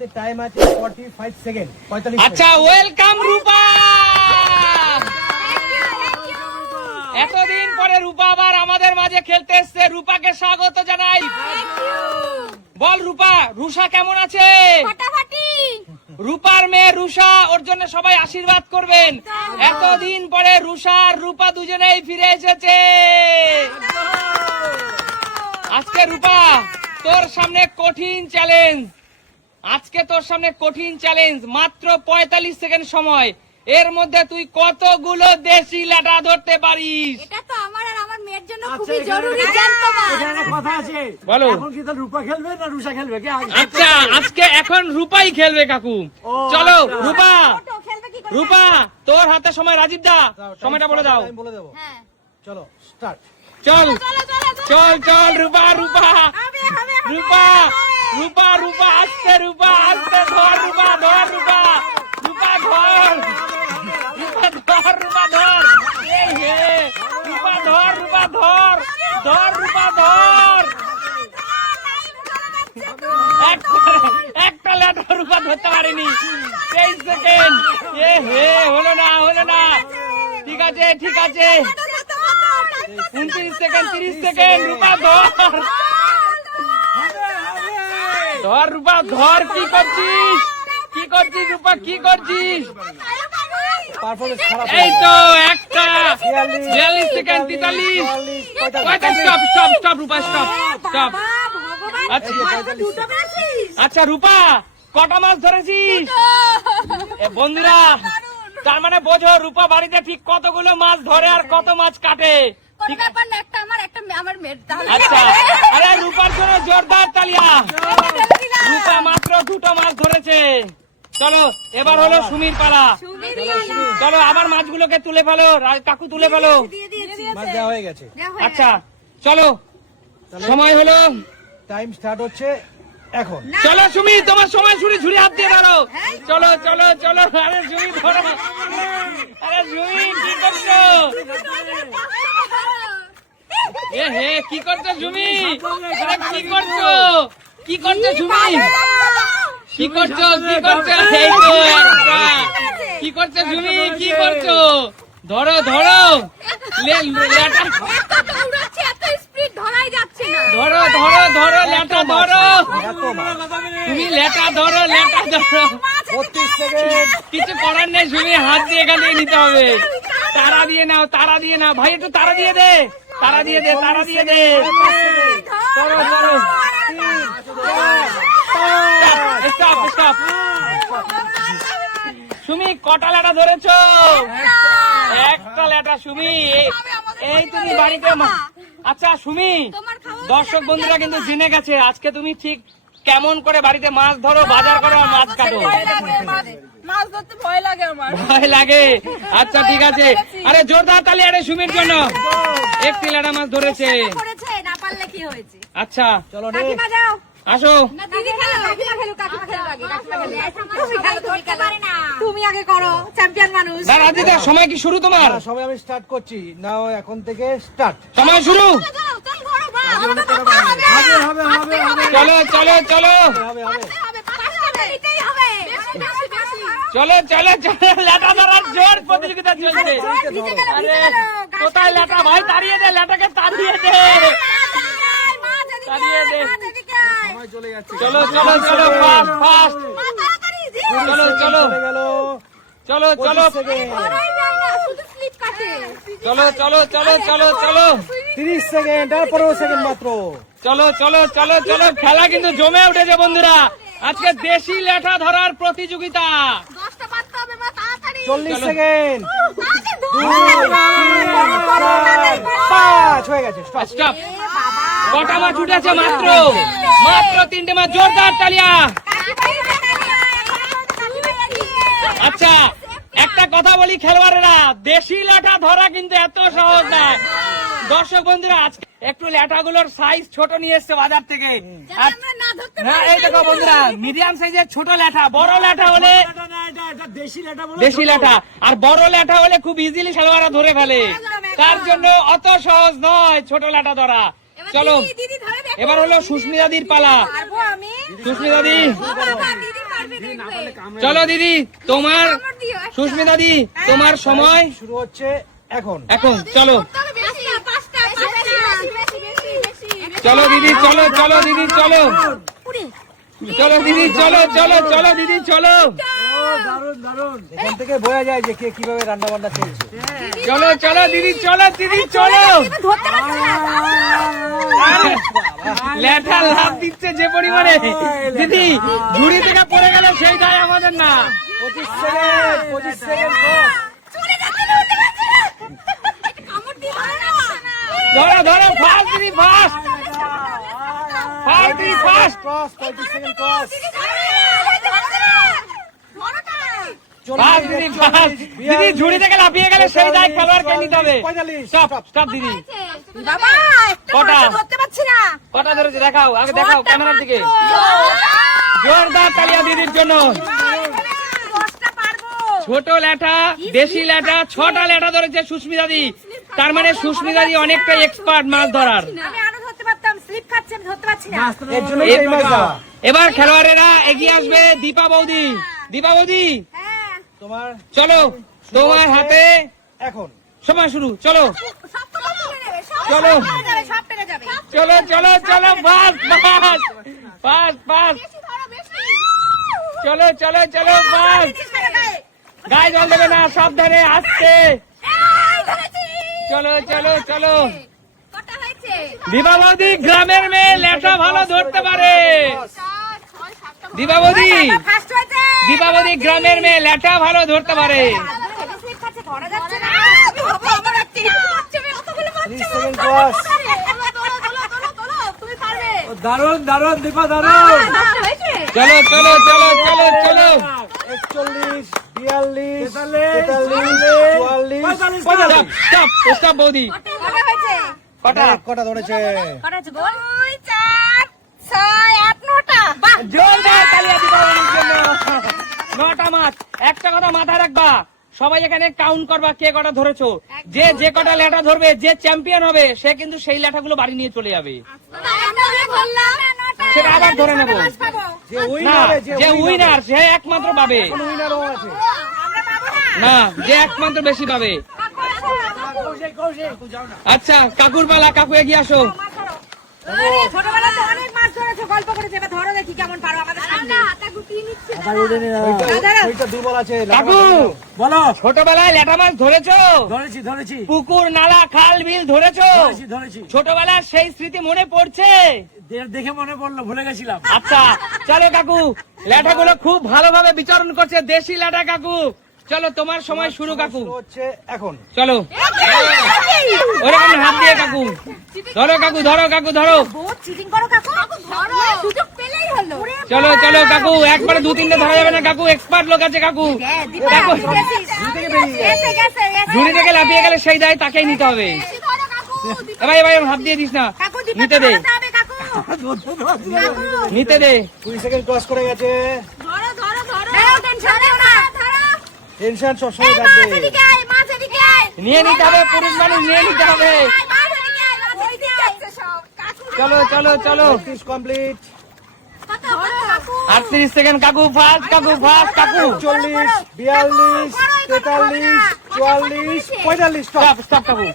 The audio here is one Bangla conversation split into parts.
হাতে টাইম আছে 45 সেকেন্ড 45। আচ্ছা, ওয়েলকাম রূপা। এতদিন পরে রূপা আবার আমাদের মাঝে খেলতে এসছে। রূপাকে স্বাগত জানাই। বল রূপা, রুষা কেমন আছে? রূপার মেয়ে রুষা, ওর জন্য সবাই আশীর্বাদ করবেন। এতদিন পরে রুষা আর রূপা দুজনেই ফিরে এসেছে। আজকে রূপা তোর সামনে কঠিন চ্যালেঞ্জ। মাত্র 45 সেকেন্ড সময়। এর মধ্যে তুই কতগুলো দেশি ল্যাটা ধরতে পারিস? এটা তো আমার আর আমার মেয়ের জন্য খুবই জরুরি জানতো মা। এখানে কথা আছে, বলো। এখন কি তো রূপা খেলবে না রুষা খেলবে? কে আগে? আচ্ছা, আজকে এখন রূপাই খেলবে কাকু। চলো আচ্ছা। রূপা, তো খেলবে কি করে? রূপা তোর হাতে সময়। রাজীব দা সময়টা বলে দাও। আমি বলে দেবো। হ্যাঁ। চলো স্টার্ট। চল চলো চলো চল চল রূপা, রূপা হবে হবে রূপা রূপা রূপা আস্তে, রূপা আস্তে ধর, রূপা ধর, রূপা রূপা ধর, রূপা ধর, রূপা ধর, এই হে রূপা ধর, রূপা ধর, ধর রূপা ধর। একটা ল্যাটা রূপা ধরতে পারেনি। 23 সেকেন্ড। এ হে, হলো না, হলো না। ঠিক আছে ঠিক আছে, 29 সেকেন্ড, 30 সেকেন্ড। রূপা ধর, ধর রূপা ধর। কি করছিস, কি করছিস রূপা, কি করছিস? পারফরম্যান্স খারাপ। এই তো একটা 42 সেকেন্ড, 43, 45। স্টপ স্টপ স্টপ রূপা, স্টপ স্টপ। আচ্ছা দুটো পেয়েছিস? আচ্ছা রূপা, কটা মাছ ধরেছিস? এ বন্ধুরা, তার মানে বোঝো রূপা বাড়িতে ঠিক কতগুলো মাছ ধরে আর কত মাছ কাটে। কোন ব্যাপার না, একটা আমার একটা আমার মেয়ের। তাহলে আচ্ছা, আরে রূপার জন্য জোরদার তালিয়া। রূপা মাত্র 2টো মাছ ধরেছে। চলো এবার হলো সুমির পালা। চলো আবার মাছগুলোকে তুলে ফেলো, কাকু তুলে ফেলো। মাছ দেওয়া হয়ে গেছে। আচ্ছা চলো, সময় হলো। টাইম স্টার্ট হচ্ছে এখন। চলো সুমি, তোমার সময় শুরু। ঝুড়ি হাত দিয়ে দাঁড়ো। চলো চলো চলো। আরে সুমি ধরো। আরে সুমি কি করছো? এ হে, কি করছো সুমি? আরে কি করছো, কি করছো সুমি? কি করছো, কি করছো? এই তো একটা। কি করছো সুমি, কি করছো? ধরো ধরো, ল্যাটা ধরো ধরো ধরো, ল্যাটা ধরো। তুমি ল্যাটা ধরো, ল্যাটা ধরো। 32 সেকেন্ড। কিছু করার নেই সুমি, হাত দিয়ে এখান থেকে নিতে হবে। তারা দিয়ে নাও, তারা দিয়ে নাও। ভাই একটু তারা দিয়ে দে, তারা দিয়ে দে, তারা দিয়ে দে। চলো চলো, স্টপ স্টপ। সুমি কটা ল্যাটা ধরেছো? একটা ল্যাটা সুমি। এই তুমি বাড়িতে আচ্ছা সুমি, দর্শক বন্ধুরা কিন্তু জেনে গেছে আজকে তুমি ঠিক কেমন করে বাড়িতে মাছ ধরো, বাজার করো আর মাছ কাটো। মাছ ধরতে ভয় লাগে আমার। ভয় লাগে? আচ্ছা ঠিক আছে। আরে জোরদার তালি আরে সুমির জন্য। একটি ল্যাটা মাছ ধরেছে। না পারলে কি হয়েছে? আচ্ছা চলো রে। কাকিমা যাও। আসো। না দিদি খেলো, কাকিমা খেলো, কাকিমা খেলো আগে, কাকিমা খেলো। তুমি খেলো, তুমি খেলো। তুমি আগে করো, চ্যাম্পিয়ন মানুষ। রাজিদা, সময় কি শুরু তোমার? হ্যাঁ, সবাই আমি স্টার্ট করছি নাও, এখন থেকে স্টার্ট। সময় শুরু। চল ঘরো বা হবে হবে হবে হবে চলো চলো চলো হবে হবে। পাঁচটা নিতেই হবে। বেশি বেশি বেশি। চলো চলো চলো। ল্যাটা ধরার জোর প্রতিযোগিতা চলছে। আরে কোথায় ল্যাটা? ভাই তাড়িয়ে দে, ল্যাটাকে তাড়িয়ে দে, তাড়িয়ে দে। সময় চলে যাচ্ছে। চলো চলো চলো, ফাস্ট ফাস্ট। চলো চলো চলে গেল। চলো চলো 25 সেকেন্ড। চলো চলো চলো চলো চলো 30 সেকেন্ড আর 15 সেকেন্ড মাত্র। চলো চলো চলো চলো। খেলা কিন্তু জমে উঠেছে বন্ধুরা। আজকে দেশি ল্যাটা ধরার প্রতিযোগিতা। 40 সেকেন্ড। 2 3 4 5 হয়ে গেছে। স্টপ। স্টপ। কটা মাছ উঠেছে? মাত্র মাত্র 3টে মাছ। জোরদার তালিয়া। আচ্ছা একটা কথা বলি খেলোয়াড়েরা, দেশি ল্যাটা ধরা কিন্তু এত সহজ নয়। দর্শক বন্ধুরা, আজকে একটু ল্যাটাগুলোর সাইজ ছোট নিয়ে এসছে বাজার থেকে। হ্যাঁ এই দেখো বন্ধুরা, মিডিয়াম সাইজের ছোট ল্যাটা। বড় ল্যাটা হলে দেশি ল্যাটা, আর বড় ল্যাটা হলে খুব ইজিলি খেলোয়াড়রা ধরে ফেলে। তার জন্য অত সহজ নয় ছোট ল্যাটা ধরা। চলো এবার হলো সুস্মিতাদির পালা। সুস্মিতাদি চলো দিদি, তোমার সুস্মিতা দি, তোমার সময় শুরু হচ্ছে এখন। এখন। চলো চলো দিদি, চলো চলো দিদি, চলো চলো দিদি, চলো চলো চলো দিদি, চলো দারুন দারুন, এখান থেকে বোঝা যায় যে কে কিভাবে রান্না বান্না চলছে। চলো চলো দিদি, চলো দিদি, চলো। লেটা লাভ দিচ্ছে যে পরিমাণে, দিদি ঝুড়ি থেকে পড়ে গেল সেই দায় আমাদের না। 25 সেকেন্ড, 25 সেকেন্ড ক্রস। ধরো ধরো, ফাস্ট দিদি, ফাস্ট ফাস্ট দিদি, fast. Cross, 35 second cross. Fast দিদি, ফাস্ট দিদি, ঝুড়ি থেকে লাফিয়ে গেলে সেই দায় খেলোয়াড়কে নিতে হবে। 45, স্টপ স্টপ দিদি। বাবা কটা? ধরতে পারছি না। কটা ধরেছে দেখাও, আগে দেখাও ক্যামেরার দিকে। জোরদার তালিয়া দিদির জন্য। ছোট ল্যাটা, দেশি ল্যাটা, 6টা ল্যাটা ধরেছে সুস্মিতা দি। তার মানে সুস্মিতা দি অনেকটা এক্সপার্ট মাছ ধরার। আমি আরো ধরতে পারতাম, স্লিপ খাচ্ছে, আমি ধরতে পারছি না। এর জন্যই তো এই মাছ দেওয়া। এবার খেলোয়াড়েরা এগিয়ে আসবে। দীপা বৌদি, দীপা বৌদি হ্যাঁ, তোমার চলো, তোমার হাতে এখন সময় শুরু। চলো সব তো পেরে যাবে, সব চলো। পেরে যাবে, সব পেরে যাবে। চলো চলো চলো, ফাস্ট ফাস্ট ফাস্ট ফাস্ট, বেশি ধরো, বেশি। চলো চলো চলো, ফাস্ট। গায়ে জল দেবে না, সাবধানে, আসছে। এই, ধরেছি। চলো চলো চলো। কটা হয়েছে? দীপা বৌদি গ্রামের মেয়ে, ল্যাটা ভালো ধরতে পারে। দীপা বৌদি, বাবা, ফার্স্ট হয়েছে। দীপা বৌদি গ্রামের মেয়ে, ল্যাটা ভালো ধরতে পারে। স্লিপ খাচ্ছে, ধরা যাচ্ছে না। আমি হবো, আমার আর তিন পাচ্ছে, আমি অতগুলো পাচ্ছি 30 না। Second cross. তুমি পারবে। দারুন দারুন, দীপা দারুন। দশটা হয়েছে? চলো চলো চলো চলো চলো। 41, 42, 43, 44, 45। স্টপ স্টপ বৌদি। কটা হয়েছে? কটা? কটা ধরেছে? কটা হয়েছে বল? 2, 4, 6, 8, 9টা। বাহ! জোরদার তালিয়া দীপা বৌদির জন্য। 9টা মাছ। একটা কথা মাথায় রাখবা, সবাই এখানে কাউন্ট করবা কে কটা ধরেছো। যে যে কটা ল্যাটা ধরবে, যে চ্যাম্পিয়ন হবে, সে কিন্তু সেই ল্যাটাগুলো বাড়ি নিয়ে চলে যাবে। সেটা আবার ধরে নেবো। যে না, উইনার, যে উইনার সে একমাত্র পাবে। উইনারও আছে। আমরা পাবো না। না, যে একমাত্র বেশি পাবে। আচ্ছা, কাকুর পালা, কাকু এগিয়ে আসো। আরে, ছোটবেলায় তো অনেক মাছ ধরেছো, গল্প করেছে, এবার ধরো দেখি কেমন পারো আমাদের সামনে। ওইটা দুর্বল আছে। কাকু বলো। ছোটবেলায় ল্যাটা মাছ ধরেছো? ধরেছি। পুকুর, নালা, খাল, বিল ধরেছো? ধরেছি। ছোটবেলার সেই স্মৃতি মনে পড়ছে? দেখে মনে পড়লো, ভুলে গেছিলাম। আচ্ছা চলো কাকু, ল্যাটাগুলো খুব ভালোভাবে বিচরণ করছে, দেশি ল্যাটা। কাকু চলো, তোমার সময় শুরু। কাকু শুরু হচ্ছে এখন। চলো, ওরকম হাত দিয়ে কাকু ধরো। কাকু ধরো, কাকু ধরো। বহুত চিটিং করো কাকু। ধরো, সুযোগ পেলেই হলো। চলো চলো কাকু, একবারে 2-3টে ধরা যাবে না কাকু, এক্সপার্ট লোক আছে কাকু। কাকু ঝুড়ি থেকে লাফিয়ে গেলে সেই দায় তাকেই নিতে হবে। এবার এবার হাত দিয়ে দিস না, নিতে দে, নিতে দে। 20 সেকেন্ড ক্রস করে গেছে। টেনশন সবসময় থাকবে। নিয়ে নিতে হবে, পুরুষ মানুষ নিয়ে নিতে হবে। চলো চলো চলো, 30 কমপ্লিট। 38 সেকেন্ড। কাকু ফাস্ট, কাকু ফাস্ট, কাকু। 40, 42, 43, 44, 45। স্টপ স্টপ কাকু,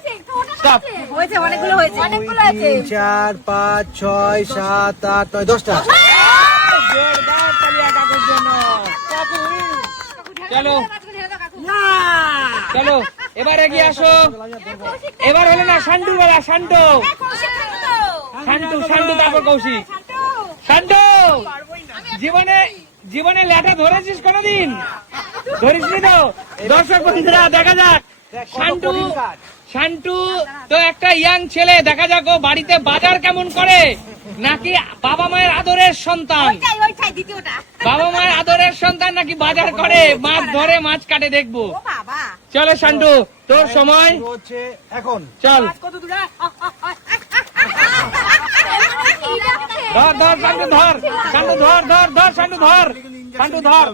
স্টপ। হয়েছে, অনেকগুলো হয়েছে, অনেকগুলো হয়েছে। 3, 4, 5, 6, 7, 8, 9, 10টা। জোরদার তালিয়া কাকুর জন্য। চলো চলো, এবার এগিয়ে আসো। এবার হলো না শান্টু বেলা, শান্টু শান্টু শান্টু, তারপর কৌশিক। শান্টু, জীবনে ল্যাটা ধরেছিস কোনদিন? ধরিসনি তো? দর্শক বন্ধুরা দেখা যাক, শান্টু শান্টু তো একটা ইয়াং ছেলে, দেখা যাক ও বাড়িতে বাজার কেমন করে, নাকি বাবা মায়ের আদরের সন্তান। বাবা মায়ের আদরের সন্তান নাকি বাজার করে, মাছ ধরে, মাছ কাটে, দেখবো। চলো শান্টু, তোর সময় শুরু হচ্ছে এখন। চল। ধর ধর শান্টু, ধর শান্টু, ধর ধর ধর শান্টু, ধর শান্টু, ধর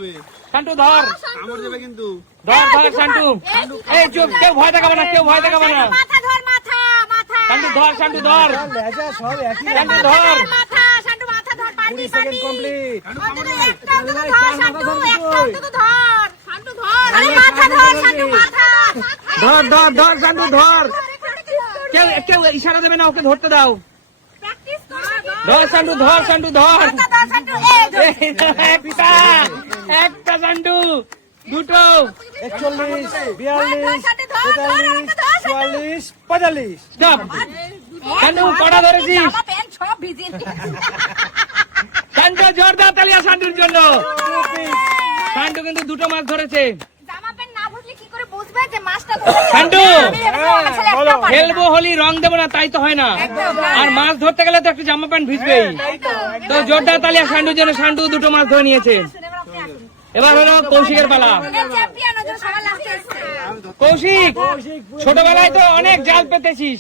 শান্টু, ধর ধর ধর শান্টু। এই চুপ, কেউ ভয় দেখাবো না, কেউ ভয় দেখাবো না। শান্টু ধর, শান্টু ধর, লেজা সব একই শান্টু ধর। 20 সেকেন্ড কমপ্লিট। একটা অন্তত ধর শান্টু, একটা অন্তত ধর। শান্টু ধর। আরে মাথা ধর শান্টু, মাথা। ধর ধর ধর শান্টু ধর। কেউ কেউ ইশারা দেবে না, ওকে ধরতে দাও। প্র্যাকটিস কর। ধর শান্টু ধর, শান্টু ধর। মাথা ধর শান্টু। এই ধর। এই তো একটা শান্টু, দুটো। 41 42 43 44 45। স্টপ। শান্টু কটা ধরেছিস? জামা প্যান্ট সব ভিজে। শান্টু জোরদার তালিয়া শান্টুর জন্য। শান্টু কিন্তু দুটো মাছ ধরেছে। জামা প্যান্ট না বুঝলে কি করে বুঝবে যে মাছটা ধরেছে? শান্টু, আমি ভেবেছিলাম আমার ছেলে একটা পারে না। খেলবো হোলি, রং দেবো না, তাই তো হয় না। আর মাছ ধরতে গেলে তো একটু জামা প্যান্ট ভিজবেই। তো জোরদার তালিয়া শান্টুর জন্য। শান্টু দুটো মাছ ধরে নিয়েছে। এবার হলো কৌশিকের পালা। চ্যাম্পিয়ন ওদের সবার লাস্টে এসেছে। কৌশিক, ছোটবেলায় তো অনেক জাল পেতেছিস,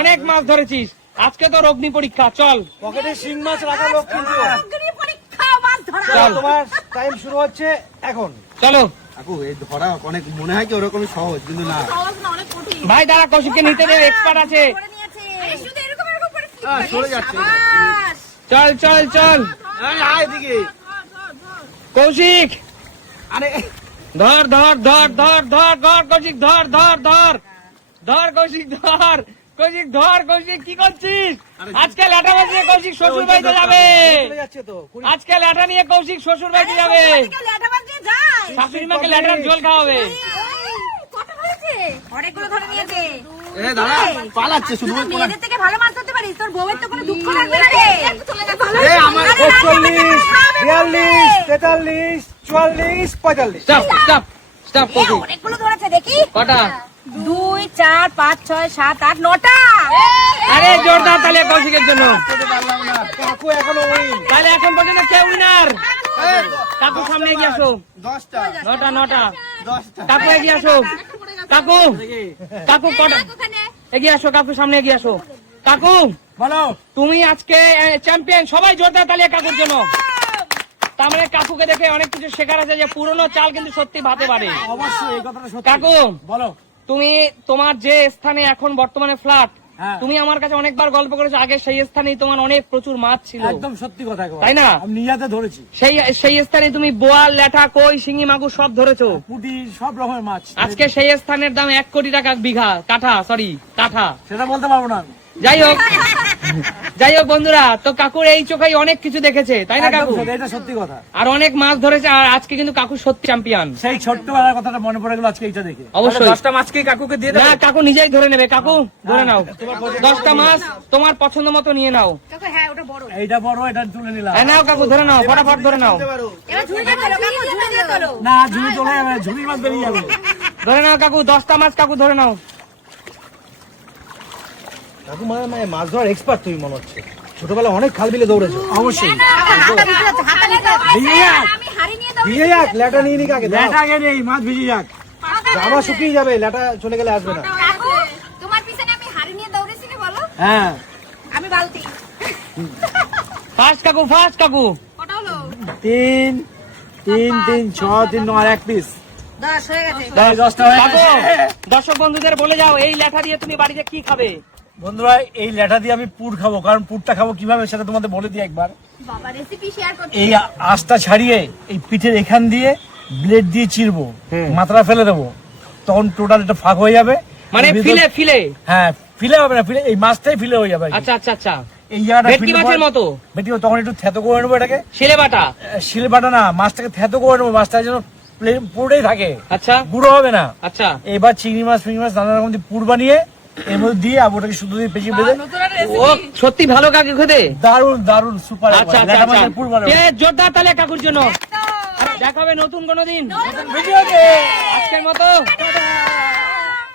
অনেক মাছ ধরেছিস। আজকে তো অগ্নি পরীক্ষা, চল। পকেটে শিং মাছ রাখা লোক কিন্তু। অগ্নি পরীক্ষা মাছ ধরা। চল। তোমার টাইম শুরু হচ্ছে এখন। চলো কাকু এই ধরা অনেক মনে হয় কি ওরকমই সহজ, কিন্তু না। সহজ না, অনেক কঠিন। ভাই, দাঁড়া, কৌশিককে নিতে দে, এক্সপার্ট আছে। করে নিয়েছে। এই শুধু এরকম এরকম করে flip হ্যাঁ, করে। সরে যাচ্ছে। সাবাস। চল চল চল এদিকে কৌশিক, আরে ধর ধর ধর ধর ধর ধর কৌশিক, ধর ধর ধর ধর কৌশিক, ধর কৌশিক, ধর কৌশিক। কি করছিস? আজকে ল্যাটা মাছ নিয়ে কৌশিক শ্বশুর বাড়িতে যাবে। চলে যাচ্ছে তো। আজকে ল্যাটা নিয়ে কৌশিক শ্বশুর বাড়িতে যাবে। কেউ ল্যাটা বাদ দিয়ে যায়। শাশুড়ি মাকে ল্যাটার ঝোল খাওয়াবে। এই, কটা ধরেছে? অনেকগুলো ধরে নিয়েছে। এ দাঁড়া, পালাচ্ছে শুধু। তুই তো মেয়েদের থেকে ভালো মাছ ধরতে পারিস, তোর বউয়ের তো কোনো দুঃখ লাগবে না রে। এ আমার 41 42 43 44 45। স্টপ স্টপ স্টপ এ, কৌশিক। অনেকগুলো ধরেছে দেখি। কটা? 2 4 5 6 7 8 9টা। আরে জোরদার তালে কৌশিকের জন্য। কাকু এখনো উইন। তাহলে এখন পর্যন্ত কে উইনার? কাকু সামনে এগিয়ে আসো। 10টা নটা নটা। 10টা কাকু এগিয়ে আসো। কাকু, কাকু কটা? এগিয়ে আসো কাকু, সামনে এগিয়ে আসো। কাকু, বলো। তুমি আজকে চ্যাম্পিয়ন। সবাই জোরদার তালিয়া কাকুর জন্য। তার মানে কাকুকে দেখে অনেক কিছু শেখার আছে, যে পুরনো চাল কিন্তু সত্যি ভাতে পারে। অবশ্যই এই কথাটা সত্যি। কাকু, বলো। তুমি তোমার যে স্থানে এখন বর্তমানে ফ্ল্যাট, হ্যাঁ। তুমি আমার কাছে অনেকবার গল্প করেছো, আগে সেই স্থানেই তোমার অনেক প্রচুর মাছ ছিল। একদম সত্যি কথা একেবারে। তাই না? আমি নিজেতে ধরেছি। সেই স্থানে তুমি বোয়াল, ল্যাঠা, কই, শিঙি, মাগুর সব ধরেছো। পুঁটি সব রকমের মাছ। আজকে সেই স্থানের দাম 1 কোটি টাকা বিঘা, কাঠা, কাঠা। সেটা বলতে পারবো না আমি। যাই হোক বন্ধুরা, তো কাকুর এই চোখেই অনেক কিছু দেখেছে, তাই না একদম কাকু? সত্যি, এটা সত্যি কথা। আর অনেক মাছ ধরেছে, আর আজকে কিন্তু কাকু সত্যি চ্যাম্পিয়ন। সেই ছোট্টবেলার কথাটা মনে পড়ে গেল আজকে এইটা দেখে। অবশ্যই। 10টা মাছ কি কাকুকে দিয়ে না, কাকু নিজেই ধরে নেবে। কাকু ধরে নাও, 10টা মাছ তোমার পছন্দ মতো নিয়ে নাও। কাকু হ্যাঁ ওটা বড়। এইটা বড়, এটা তুলে নিলাম। হ্যাঁ, নাও কাকু, ধরে নাও, ফটাফট ধরে নাও। এবার ঝুড়িটা তোলো কাকু, ঝুড়িটা তোলো। না, ঝুড়ি চলে যাবে, ঝুড়ির মাছ বেরিয়ে যাবে। ধরে নাও কাকু, 10টা মাছ কাকু ধরে নাও। কাকু মানে মাছ ধরার এক্সপার্ট তুমি মনে হচ্ছে। ছোটবেলায় অনেক খাল বিলে দৌড়েছো। অবশ্যই। হাতা ভিজে যাচ্ছে, হাতা নিতে হবে। ভিজে যাক। আমি হাড়ি নিয়ে দৌড়ি। ভিজে যাক, ল্যাটা নিয়ে নিক আগে। ল্যাটা আগে নেই, মাছ ভিজে যাক। জামা শুকিয়ে যাবে, ল্যাটা চলে গেলে আসবে না। কাকু, তোমার পিছনে আমি হাড়ি নিয়ে দৌড়েছি না বলো? হ্যাঁ। আমি বালতি। ফার্স্ট কাকু, ফার্স্ট কাকু। কটা হলো? 3 3 3 6 3 9 আর 1 পিস। 10 হয়ে গেছে। 10টা হয়ে কাকু, গেছে। দর্শক বন্ধুদের বলে যাও, এই ল্যাঠা দিয়ে তুমি বাড়িতে কি খাবে? বন্ধুরা, এই ল্যাটা দিয়ে আমি পুর খাবো। কারণ পুরটা খাবো কিভাবে সেটা তোমাদের বলে দিই একবার। বাবা রেসিপি শেয়ার করতে। এই আঁশটা ছাড়িয়ে এই পিঠের এখান দিয়ে ব্লেড দিয়ে চিরবো, মাথাটা ফেলে দেবো, তখন টোটাল এটা ফাঁক হয়ে যাবে। মানে এর ভিতর- ফিলে ফিলে। হ্যাঁ, ফিলে হবে না, ফিলে এই মাছটাই ফিলে হয়ে যাবে আর কি। আচ্ছা আচ্ছা আচ্ছা, এই জায়গাটা ভেটকি ফিলে মাছের পর- মতো। ভেটকি তখন একটু থেতো করে নেবো এটাকে। শিলে বাটা। শিল বাটা না, মাছটাকে থেতো করে নেবো, মাছটা যেন পুরোটাই থাকে, আচ্ছা গুঁড়ো হবে না। আচ্ছা। এবার চিংড়ি মাছ ফিংড়ি মাছ নানা রকম দিয়ে পুর বানিয়ে এর মধ্যে দিয়ে আর ওটাকে শুধু দিয়ে পেঁচিয়ে বেঁধে ও সত্যি ভালো কাকু খেতে। দারুন দারুন সুপার। আচ্ছা আচ্ছা ল্যাটা আচ্ছা। মাছের পুর বানাবো। জোরদার তালে কাকুর জন্য। দেখা হবে নতুন কোনো দিন। ভিডিওতে আজকের মতো